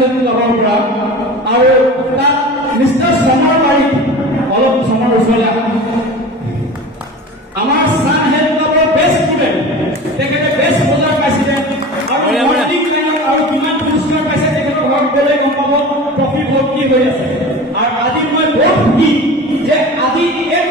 যদি ল'ব পৰা আৰু তাত মিষ্টাৰ সমৰ বাৰী অলপ সময় ওচৰলৈ আমাৰ চান হেল্থ ক্লাবৰ বেষ্ট ষ্টুডেণ্ট তেখেতে বেষ্ট বজাৰ পাইছিলে আৰু আৰু কিমান পুৰস্কাৰ পাইছে তেখেতক ঘৰত গ'লে গম পাব ট্ৰফি ভৰ্তি হৈ আছে আৰু আজি মই বহুত সুখী যে আজি এই